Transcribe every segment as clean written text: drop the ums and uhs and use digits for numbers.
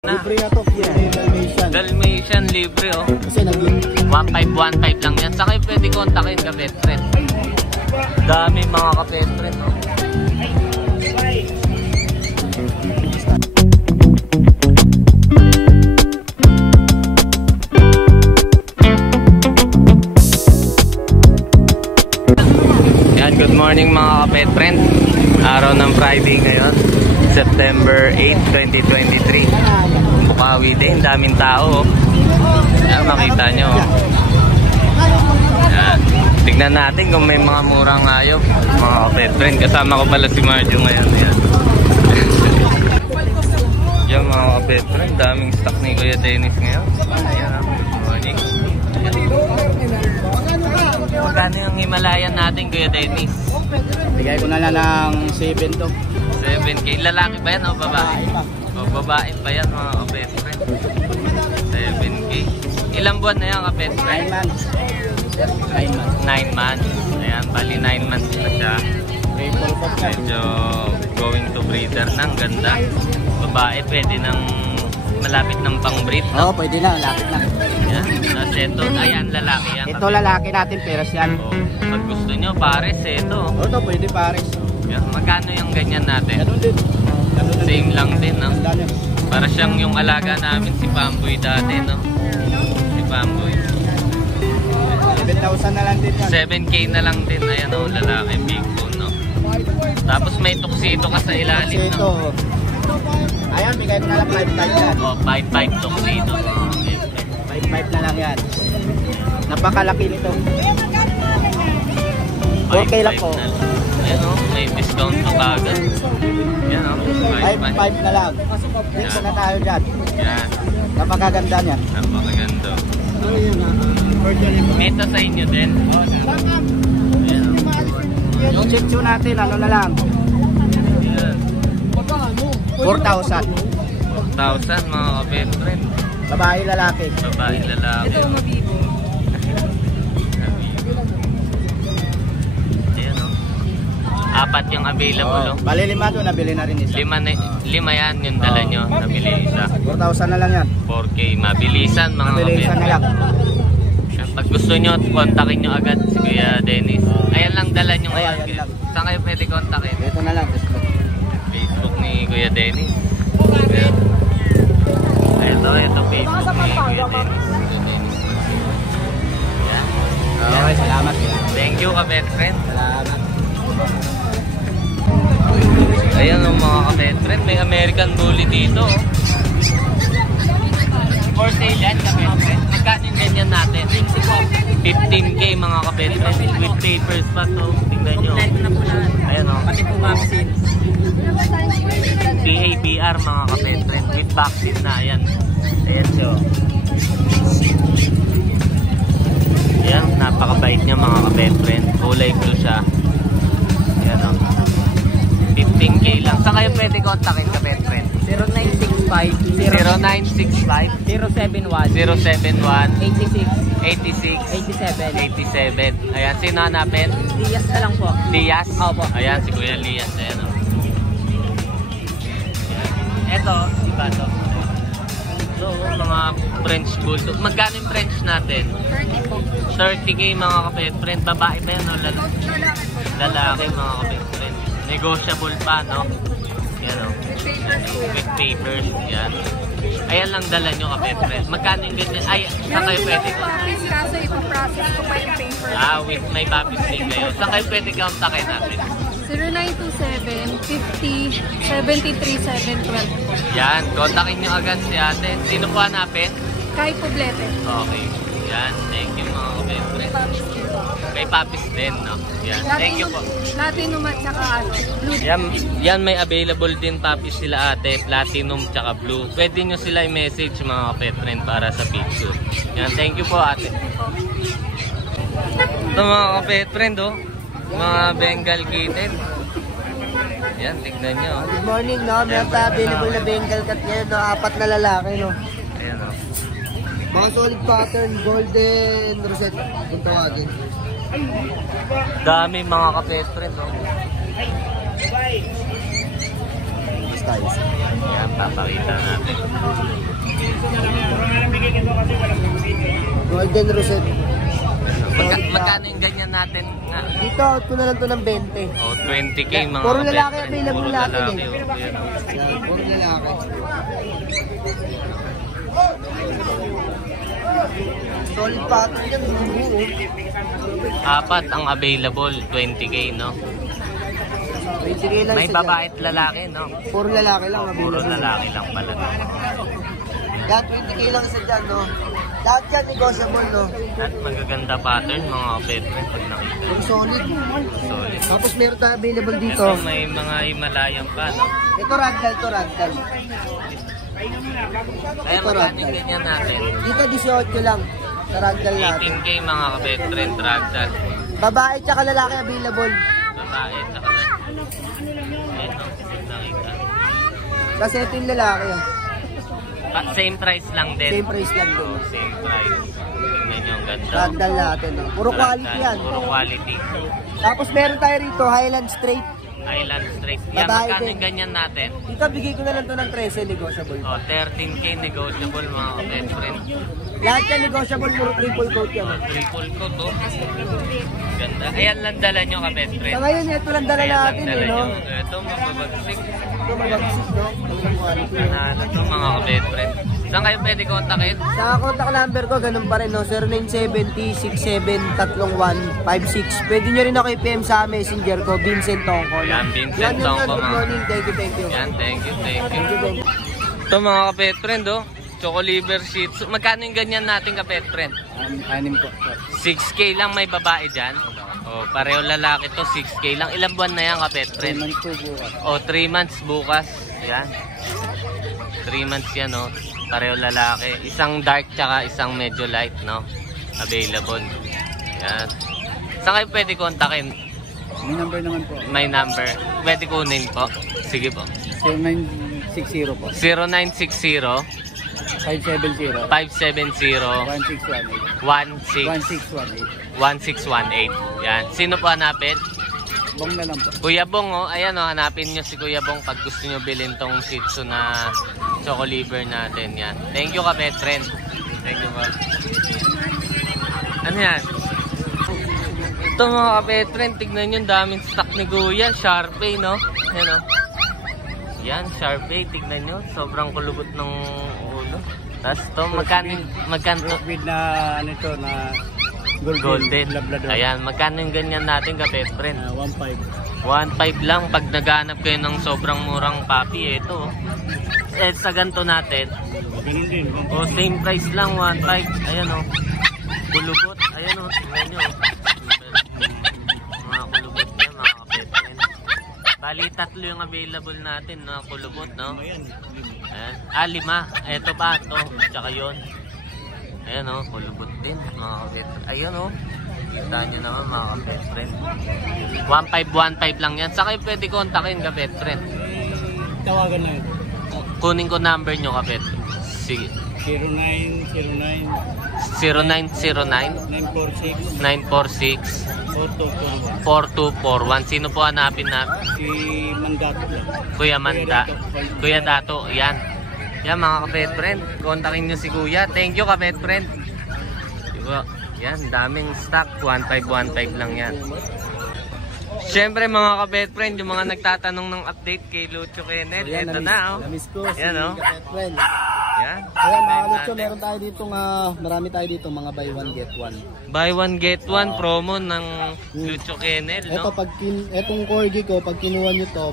Libre na to, Dalmatian. Dalmatian libre oh. Kasi naging 1515 lang yan. Saka pwede kontakin ka, pet friend. Dami mga ka pet friend oh. Yan, good morning mga ka pet friend. Araw ng Friday ngayon, September 8, 2023. Bukawi din, daming tao. Ayan, makita nyo. Ayan. Tignan natin kung may mga murang hayop, mga ka-pet friend. Kasama ko pala si Marjo ngayon. Ayan. Yan mga ka-pet friend, daming stock ni Kuya Dennis ngayon. Ayan, good morning. Ayan. Magkano yung Himalayan natin, Kuya Dennis? bigay ko na lang ng 7 to. 7K. Lalaki ba yan o babae? O babae pa yan mga ka-pet friend. 7K. Ilang buwan na yan ka-pet friend? 9 months. 9 months. Ayan, bali 9 months na siya. Medyo going to breeder na. Ang ganda. Babae, pwede nang malapit ng pang-breed. Oo, pwede na. Lapit na. Ayan. Tapos ito, ayan, lalaki yan. Ito lalaki natin, peras yan. O, pag gusto nyo, pares, ito. Oo, ito pwede pares. Ayan, magkano yung ganyan natin? Ganun din. Same lang din, no? Ganun. Para siyang yung alaga namin si Pamboy dati, no? Si Pamboy. 7,000 na lang din yan. 7K na lang din. Ayan o, lalaki. Big bone, no? Tapos may tuxedo ka sa ilalim, Kasi ito, no? ayan, bigay ko na lang 5,500 yan. O, 5-5 tuxedo. 5,500 na lang yan. Napakalaki nito. 4K lang po. Ayan o, may discount pa kagad. Ayan o, 5,500 na lang. Dito na tayo dyan. Yan, Napakaganda niyan. napakaganda. Ito sa inyo din. Ayan o. Yung chitsu natin, ano na lang? Ayan. 4,000. 4,000 mga ka-pet friend. Babae, lalaki. Babae, lalaki. Ito mabibo. Ayan o. 4 yung available o. Bali 5 doon, nabili na rin isa. 5 yan yung dala nyo. Nabili isa. 4,000 na lang yan. 4K. Mabilisan mga Mabilisan na lang. Pag gusto nyo, kontakin nyo agad si Kuya Dennis. Ayan lang dala nyo ngayon. Ayan lang. Saan kayo pwede kontakin? Ito na lang. Facebook ni Kuya Dennis. Ayan. Ito Facebook ni Kuya Dennis. Ayan. Okay, salamat. Thank you ka-pet friend. Salamat. Ayan ang mga ka-pet friend. May American Bully dito. For sale yan ka-pet friend. Magkano yung ganyan natin? 15K mga ka-pet friend. With papers pa to. Tingnan nyo. Ayan o. Pati po vaccine. PABR mga ka-pet friend. With vaccine na. Ayan. Ayan siya. Ayan. Napakabait niya mga ka-pet friend. Kulay blue siya. Ayan o. 15K lang. Saan kayo pwede kontakin ka-pet friend? 0965 0965 071 071 86 87. Ayan, sino hanapin? Diaz na lang po. Diaz? Opo. Ayan, si Kuya Lias. Ayan o. Ito, iba to. So, mga French Bulldog. Magkano yung French natin? 30 po. 30K mga kapet friend. Babae ba yan o lalaki mga kapet friend? Negotiable pa, no? Yan o. With papers. Yan. Ayan lang dala nyo kapet friend. Magkano yung ganyan? Ay, saan kayo pwede ko? Kaso ipaprocess ko pa yung paper. With may papers din kayo. Saan kayo pwede kontakin natin? 0927-50-73-712. Yan, kontakin nyo agad si ate. Sino po hanapin? Kay Poblete. Okay. Yan, thank you mga kapet friend. Kay Papis din, no? Yan, thank you po. Platinum at saka blue. Yan may available din Papis sila ate, platinum tsaka blue. Pwede nyo sila i-message mga kapet friend para sa picture. Yan, thank you po ate. Ito mga kapet friend, oh. Mga Bengal kitten. Yan, tignan nyo. Good morning, no? Meron tayo available na Bengal cat ngayon, no? 4 na lalaki, no? Ayan, oh. Mga solid pattern, golden rosette. Kung tawagin. Dami mga kapet friend, oh. styles. Yan, papakita natin. Golden Rosette. Magkano yung ganyan natin? Dito, ito na lang to ng 20. Oh, 20k mga Puro lalaki kapetren. available Puro natin lalaki, eh. oh. Yan, oh. Yan, puro lalaki. Solid pattern yan, buo. Apat ang available, 20k, no? 20k lang May isa babae at lalaki, no? dyan. Puro lalaki lang, Puro available. lalaki lang pala. Yan, 20k lang isa dyan, no? Lahat yan, negotiable, no? At magaganda pattern, mga kapetren, pag nakita. Puro solid. Solid. Tapos meron tayo available dito. Ito, may mga Himalayan pa, no? Ito ragdoll, to ragdoll. Kaya Ito, magkano ragdoll. yung ganyan natin? Dito 18 lang. Sa ragdoll natin. 18k mga kapetren, ragdoll. Babae tsaka lalaki available. Babae, tsaka ayan, no? Nakita. Kasi ito yung lalaki. Oh. Same price lang din. Same price lang din. Oh, same price. Tignan nyo, ang ganda. Ragdoll natin. Oh. Puro quality Ragdoll, yan. Puro quality. Tapos meron tayo rito, Highland Straight. Island Straight. Yan, Babae magkano din. yung ganyan natin? Dito, bigay ko na lang to ng 13, negotiable. Oh, 13k negotiable mga kapetren. Lahat yan negotiable, puro triple coat yan. Oh, triple ko to. Ganda. Ayan lang dala nyo kapetren. Sa ngayon, ito lang dala Ayan lang natin, dala eh, no? nyo. Ito, mababagsik. Ito, mabagsik, no? Ang quality. Ano to mga kapetren? Saan kayo pwede kontakin? Sa contact number ko, ganun pa rin, no? 0970-6731-56. Pwede nyo rin ako i-PM sa messenger ko, Vincent Tongko. Yan, Vincent Yan, yun, Tongko, good mga- morning. Thank you, thank you. Yan, thank you, thank you. Thank you, thank you. Ito mga kapetren, do. Choco liver sheets. Magkano yung ganyan natin kapetren? Anim po. 6k lang may babae dyan. O, pareho lalaki to, 6k lang. Ilang buwan na yan kapetren? 3 months po bukas. O, 3 months bukas. Yan. 3 months yan, no? Pareho lalaki. Isang dark tsaka isang medyo light, no? Available. Yan. Saan kayo pwede kontakin? May number naman po. May number. Pwede kunin po. Sige po. 0960 po. 0960 570 570 1618. 1618. Yan. Sino po hanapin? Bong na lang po. Kuya Bong, oh. Ayan, oh. Hanapin nyo si Kuya Bong pag gusto nyo bilhin tong Shih Tzu na choco liver natin. Yan. Thank you, kapetren. Thank you po. Ano yan? Ito mga kapetren, tignan nyo, daming stock ni Kuya. Sharpay, no? Yan, oh. Yan, Sharpay. Tignan nyo. Sobrang kulubot ng ulo. Tapos ito, magkano to? With na ano ito na Golden. Ayan, magkano yung ganyan natin kapetren? 1.5. 1.5 lang pag naghanap kayo ng sobrang murang papi. Ito. Eh, sa ganito natin. Ganun din. O, same price lang, 1.5. Ayan o. Kulubot. Ayan o, tingnan nyo. Mga kulubot niya, mga kapetren. Bali, 3 yung available natin na kulubot, no? Ayan. 5. Ito pa, ito. Tsaka yun. Ayan o, kulubot din, mga kapetren. Ayan o. Kita nyo naman, mga kapetren. 1.5 lang yan. Saan kayo pwede kontakin, kapetren? Tawagan na yun. Kunin ko number nyo, kapetren. Sige. 0909 0909 946 946 4241. 4241. Sino po hanapin na? Si Mandato lang. Kuya Manda. Kuya Dato. Yan. Yan mga kapetren. Kontakin nyo si Kuya. Thank you kapetren. Diba? Yan. Daming stock. 1515 lang yan. Siyempre mga kapetren, yung mga nagtatanong ng update kay Lucho Kenneth. Ito na. Oh. Namiss ko si Yan, oh. Kapetren. Yan. Ayan mga Lucho, meron tayo dito marami tayo dito mga buy one get one. Buy one get one promo ng Lucho Kenneth. Ito No? etong corgi ko, pag kinuha nyo to,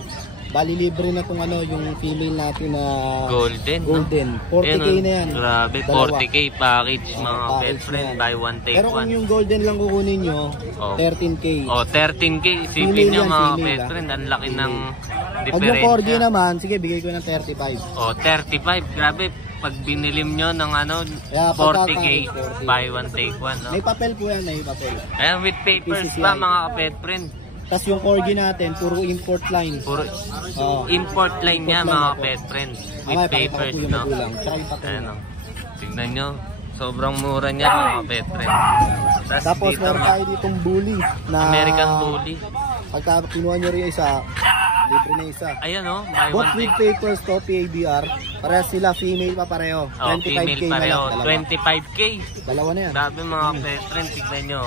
bali libre na tong yung female natin na Golden. No? golden. 40k Yan, na yan. Grabe, Dalawa. 40k package mga Package best friend. na yan. Buy one, take Pero kung one. yung golden lang kukunin nyo, Oh. 13k. Oh, 13k. Isipin Female nyo yan, mga female, best friend. Ang laki ng Pag yung corgi diferensya. naman, sige bigay ko ng 35. Oh, 35. Grabe, pag binilim nyo ng Kaya 40k, pagka- 40. buy one, take one. No? May papel po yan, may papel. Ayan, with papers PCCI. pa mga kapet friend. Tapos yung corgi natin, puro import line. Puro Oo. import line niya Import line mga ako. kapet friend. With Mamaya, pakita ko papers, po yung no? magulang. Tsaka yung papel. Ayan, oh. Tignan nyo. Sobrang mura niya mga kapet friend. Tapos dito, meron tayo ditong bully na American Bully. Pagka kinuha nyo rin yung isa, libre na isa. Ayan o, buy Both one with take. papers to PABR. Parehas sila, female pa pareho. Oh, 25K female na pareho. lang. 25K. Dalawa na yan. Grabe mga ka-friend, tignan nyo.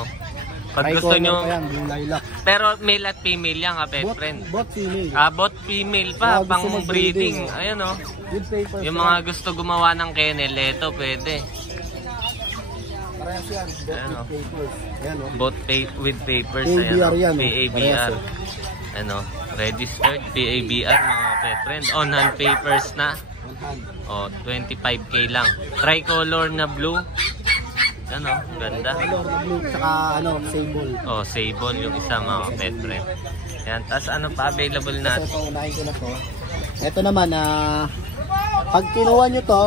Pag Tricolor gusto nyo, pa yan, blue lilac. pero male at female yan ka-friend. Both female. Both female pa, Mga gusto pang mag-breeding. breeding. Ayan o. With papers. Yung mga gusto gumawa ng kennel, ito pwede. Parehas yan, both Ayan, with oh. papers. Ayan o. Both with papers. PABR ayan, yan, oh. PABR. Parehas, Ano, registered PABR mga ka-friend. On hand papers na. One hand. Oh, 25K lang. Tricolor na blue. Ano, ganda. Color na blue, tsaka ano, sable. Oh, sable yung isa mga ka-friend. Yan, tapos ano pa available So natin? ito, unahin ko na to. Ito naman, pag kinuha nyo to,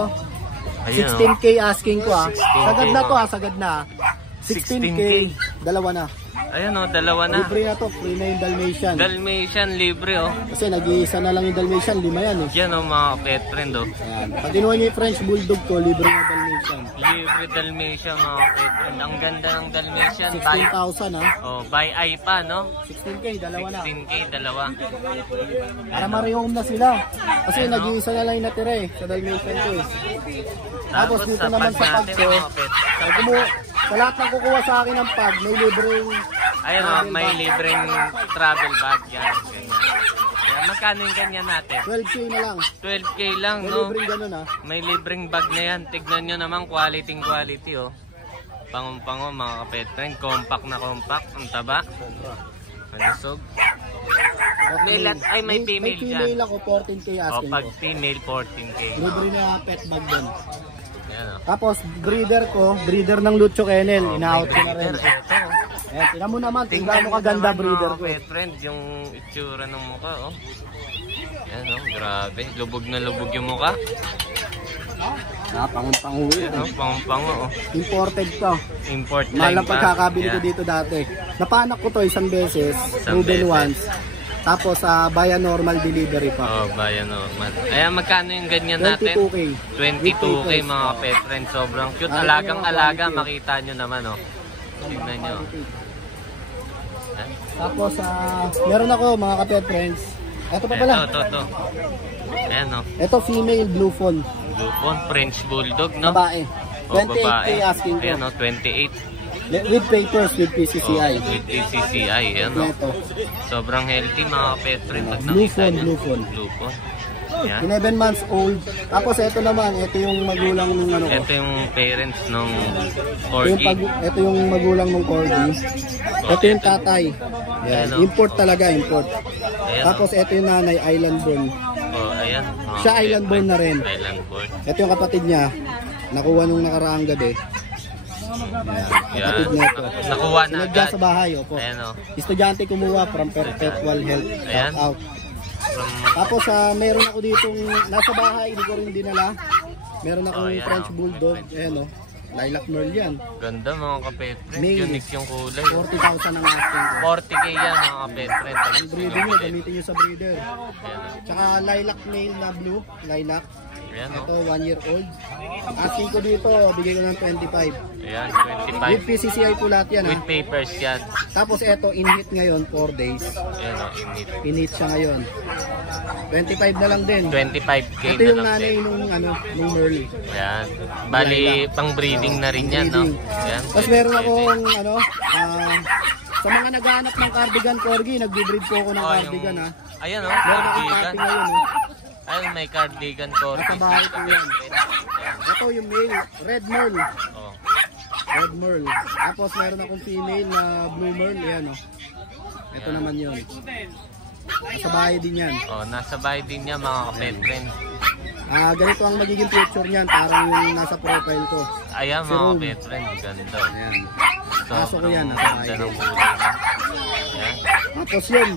Ayun, 16K asking ko 16K, Sagad na to oh. sagad na. 16K. 16K, dalawa na. Ayan oh, dalawa na. Libre na to, free na yung Dalmatian. Dalmatian libre oh. Kasi nag-iisa na lang yung Dalmatian, 5 yan eh. Yan oh mga pet friend oh. Ayan. Pag kinuha nyo yung French Bulldog ko, libre na Dalmatian. Libre Dalmatian mga pet friend. Ang ganda ng Dalmatian. Buy, 16,000 oh, buy eye pa no? 16K, dalawa na. 16K, dalawa. Para ma-rehome na sila. Kasi nag-iisa na lang yung natira eh, sa Dalmatian ko eh. Tapos dito sa naman pag sa pag natin ko, mga pet. sa lahat ng kukuha sa akin ng pag, may libreng Ayan oh, travel may bag. libreng travel bag yan. Ganyan. Yan, magkano yung ganyan natin? 12K na lang. 12K lang May no? libreng ganun May libreng bag na yan. Tignan nyo naman quality oh. Pangong-pango mga kapet friend. Compact na compact. Ang taba. Malusog. May female dyan. May female ako, 14K O asking pag ko. female 14K. Libre na pet bag din. Yan o. Tapos breeder ko, breeder ng Lucho Kennel, Oh, ina-out may ko na rin. breeder. Ito, oh. Ayan, tingnan mo naman, tingnan mo kaganda naman, breeder mga ko. pet friend, yung itsura ng mukha oh. Yan oh, grabe. Lubog na lubog yung mukha. Panguwi. Yan oh, pango oh. Imported to. Import line Malang pa. pagkakabili ko Yan. dito dati. Napanak ko to isang beses, Isang proven beses. once. Tapos via normal delivery pa. Oh, bayan normal. Ayan, magkano yung ganyan natin? 22K. 22K mga pet friend. Sobrang cute. Alagang-alaga. Makita nyo naman oh. Tignan nyo. Yan. Tapos meron ako mga ka-pet friends. Ito pa pala. Ito. Ayan oh. Ito female blue phone. Lupon, French Bulldog, no? Babae. Oh, 28K babae. asking ko. Ayan oh, 28. With papers, with PCCI. Oh, with PCCI, ayan oh. Ito. Sobrang healthy mga pet friend. Pag Blue nakita phone, nyo. blue phone. Blue phone. Yan. 11 months old. Tapos ito naman, ito yung magulang ng ano ko. Ito yung parents ng Corgi. Ito yung magulang ng Corgi. Ito yung tatay. Yan. Ayan, oh. Import talaga, import. Ayan, Tapos ito yung nanay, island born. oh, ayan. Mga Siya pet island born friend. na rin. Island born. Ito yung kapatid niya. Nakuha nung nakaraang gabi. Yan. Kapatid niya ito. Nakuha na Sinadya agad. sa bahay, opo. Ayan oh. Estudyante kumuha from Perpetual Health. Ayan. Shout out. From, Tapos meron ako ditong nasa bahay, hindi ko rin dinala. Meron akong Oh, yan, French oh. Bulldog. French Ayan o. Lilac Merle yan. ganda mga kapet friend. Male. Unique yung kulay. 40,000 ang asking ko. 40K yan mga kapet friend. Ang breeder nyo, gamitin nyo sa breeder. Ayan oh. Tsaka lilac male na blue. Lilac. Ayan Ito, oh. 1 year old. Asking ko dito, bigay ko ng 25. Ayan, With 25. PCCI po lahat yan ha. With papers yan. Tapos ito, in-heat ngayon, 4 days. Ayan oh, init. In-heat siya ngayon. 25 na lang din. 25K Ito na yung lang nanay din. nung Merle. Ayan. Bali, pang breeding na rin yan, no? Ayan. Tapos meron akong sa mga naghahanap ng cardigan corgi, nagbe-breed po ako ng cardigan ha. Ayan, oh. Meron akong Cardigan. copy ngayon Ayun, may cardigan corgi. Nasa bahay ko yan. Ito yung male, red merle. Oh. Red merle. Tapos meron akong female na blue merle, ayan oh. Ito naman yun. Nasa bahay din yan. Oh, nasa bahay din niya mga kapet friend. Ganito ang magiging picture niyan, parang yung nasa profile ko. Ayan Si mga Rome. kapet friend, ganda. Ayan. Kaso ko yan, nasa Ganda bahay ng din. kulay niya. Ayan. Tapos yun,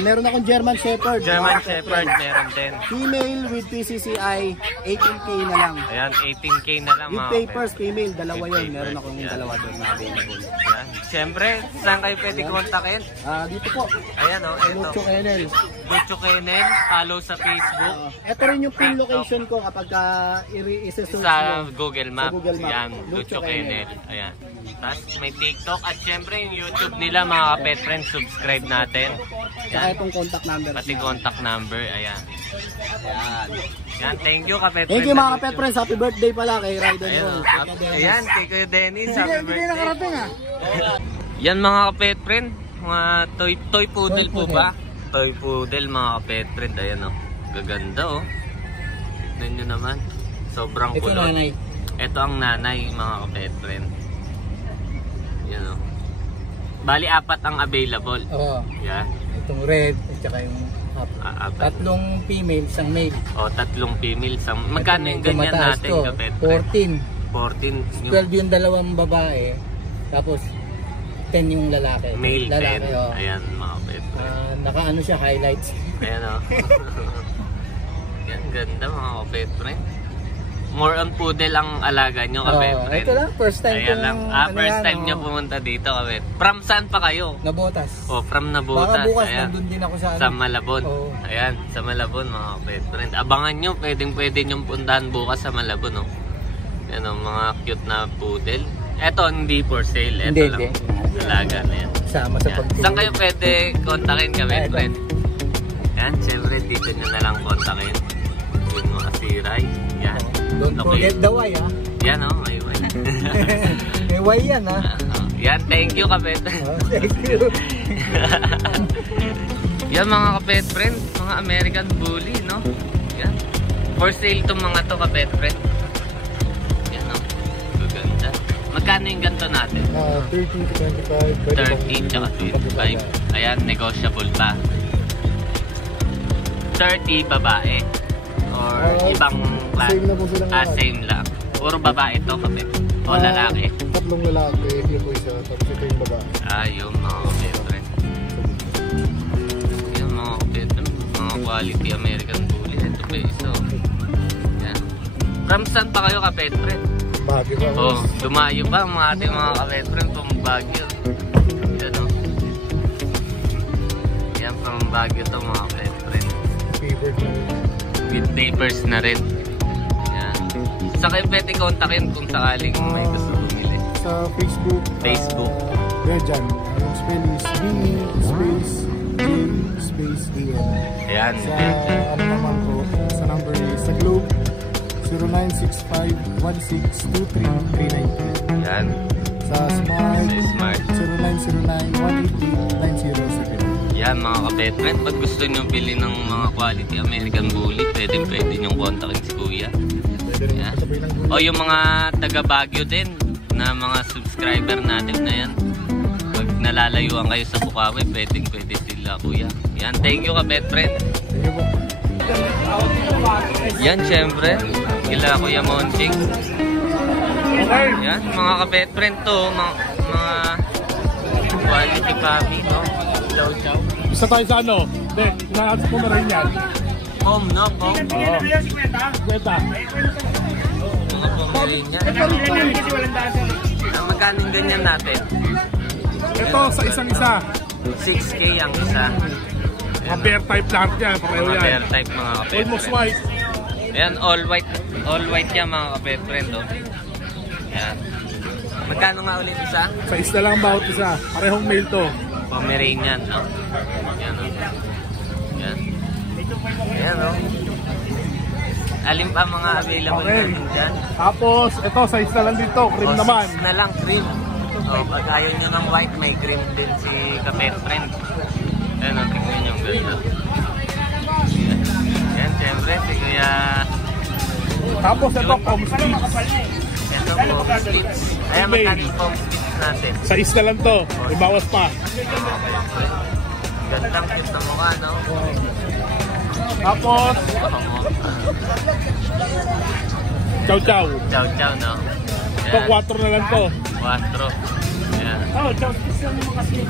meron akong German Shepherd. German Mga Shepherd, kapatid. meron din. Female with PCCI, 18K na lang. Ayan, 18K na lang With mga papers, kapet. female, dalawa With yun. papers, Meron akong yan. dalawa doon na available. Ayan, Siyempre, saan kayo pwede kontakin? Dito po. Ayan o, ito. Lucho Kennel. Lucho Kennel, follow sa Facebook. Ito rin yung pin location ko kapag i-search Sa mo. Google Map. Sa Google Map. Yan, Lucho Lucho Kennel. Ayan. Tapos may TikTok at syempre yung YouTube nila mga ka-pet friends, subscribe natin. Saka itong contact number. Pati contact number, ayan. Ayan. Yan, thank you ka-pet friends. Thank you mga kapet friends. Happy birthday pala kay Raiden Ayan, Roll. ayan, kay Kuya Dennis, happy Hindi birthday. nakarating Yan mga ka-pet friend, mga toy poodle po ba? Toy poodle mga ka-pet friend, ayan o. Gaganda o. Tignan nyo naman. Sobrang Ito kulot. nanay. Ito ang nanay mga ka-pet friend. Yan o. Bali, 4 ang available. Oo. Yan. Itong red at saka yung Apat. tatlong female, isang male. O, 3 female. Magkano yung ganyan natin ka-pet friend? 14. 12 yung dalawang babae. Tapos 10 yung lalaki. Male 10. Lalaki, oh. Ayan mga ka-pet friend. Naka-ano siya, highlights. Ayan o. Yan, ganda mga ka-pet friend. More on poodle ang alaga nyo ka-pet friend. Ito lang, first time Ayan lang. First time nyo oh. pumunta dito ka-pet. From saan pa kayo? Nabotas. O, from Baka Nabotas. bukas Ayan. nandun din ako sa Sa Malabon. Oo. Ayan, sa Malabon mga ka-pet friend. Abangan nyo, pwede nyo puntahan bukas sa Malabon. Oh. Ayan o, mga cute na poodle. Eto, hindi for sale. Eto lang. Alaga na yan. Sama sa Yan. pagtingin. Saan kayo pwede kontakin ka, Ayan. friend? Yan, syempre dito nyo na lang kontakin. Yung mga siray. Yan. Don't forget the Y, ha? Yan o, may way. May Y yan, ha? Yan, thank you, kapet. Thank you. Yan mga kapet friend, mga American Bully, no? Yan. For sale itong mga to, kapet friend. Yan o, gaganda. Magkano yung ganito natin? 30 to 25. 30 tsaka 25. Ayan, negotiable pa. 30 babae. Or ibang class. Same na po silang lahat. Same lang. Puro babae to, kapit. O lalaki. Tatlong lalaki, yung po isa, tapos ito yung babae. Yung mga kapit friend. Yan mga kapit friend. Mga quality American Bully. Ito pa isa. Yan. From saan pa kayo kapit friend? Bagyo ba? Oh, dumayo pa ang mga ating mga kapit friend from Baguio. Yan o. Yan from Baguio to mga kapit friend. Favorite na rin. With papers na rin. Yan. Saan kayo pwede kontakin kung sakaling may gusto bumili? Sa Facebook. Facebook. Rejan. Yung spelling is B-J-A-N. Ayan. Sa ano naman po, sa number sa Globe, 0965-1623-392. Yan. Sa Smart, Sa Smart. 0909-188-907. Yan mga kapet friend. Pag gusto nyo bili ng mga quality American Bully, pwede nyo kontakin si Kuya. Yan. O yung mga taga Baguio din na mga subscriber natin na yan. Pag nalalayuan kayo sa Bukawi, pwede sila Kuya. Yan, thank you kapet friend. Yan, syempre, kila Kuya Monching. Yan, mga kapet friend to, mga quality puppy, no? Chow chow. Isa tayo sa ano? Hindi, inaasap mo na rin yan. Home, no? Home. Oo. Kwenta. Mga Pomeranian. Magkano yung ganyan natin? Ito, sa isang-isa. 6K ang isa. Mga bear type lahat yan. Pareho Mga yan. bear type mga kapet Almost friend. white. Ayan, all white. All white yan mga kapet friend. Oh. Ayan. Magkano nga ulit isa? Sa isa lang bawat isa. Parehong male to. Pomeranian, no? Ayan, oh. Ayan. Ayan, oh. Alin pa mga available Okay. natin dyan? Tapos, ito, sa isa lang dito. Cream O, naman. 6 na lang, cream. O, pag ayaw nyo ng white, may cream din si kapet friend. Ayan, oh, tingnan nyo yung ganda. Ayan, siyempre, si Kuya... Tapos, ito, palm sticks. Ito, foam sticks. Ayan, magkano yung foam sticks natin? Sa isa lang to. Ibawas pa. Gandang cute na mukha, no? Tapos, chow chow. Chow chow, no? Ito, 4 na lang to. 4. Ayan. Oh, chow spits lang naman kasi.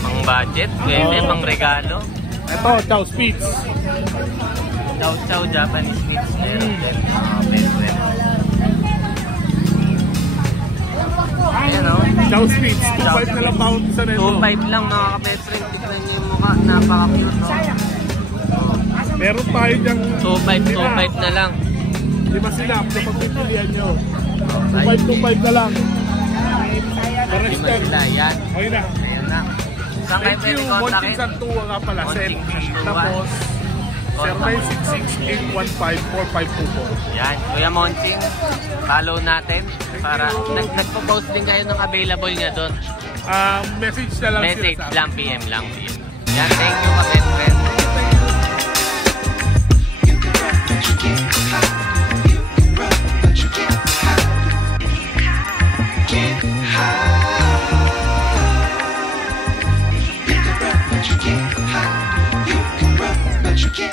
Mang budget, pwede, Oo. mang regalo. Ito, chow spits. Chow chow Japanese mix. Meron din. Mga pwede. Ayan, no? Chow Spitz, 2.5 na lang pound sa neto. 2.5 lang mga ka-best friend. Tignan niyo yung mukha. Napaka-cute, no? Meron tayo dyang 2.5 na lang. lima sila kung pagpipilian nyo. 2.5 na lang. Para Lima stand. sila. Yan. Okay na. Ayan na. Saan kayo Thank pwede you. Monching kontakin? Santua nga pala. Monching Send Santua. tapos 0966-815-4524. Yan. Kuya Monching, follow natin para nagpo-post din kayo ng available nga doon. Message na lang Message sila sa lang, PM lang. Yan. Thank you ka-best friend. You can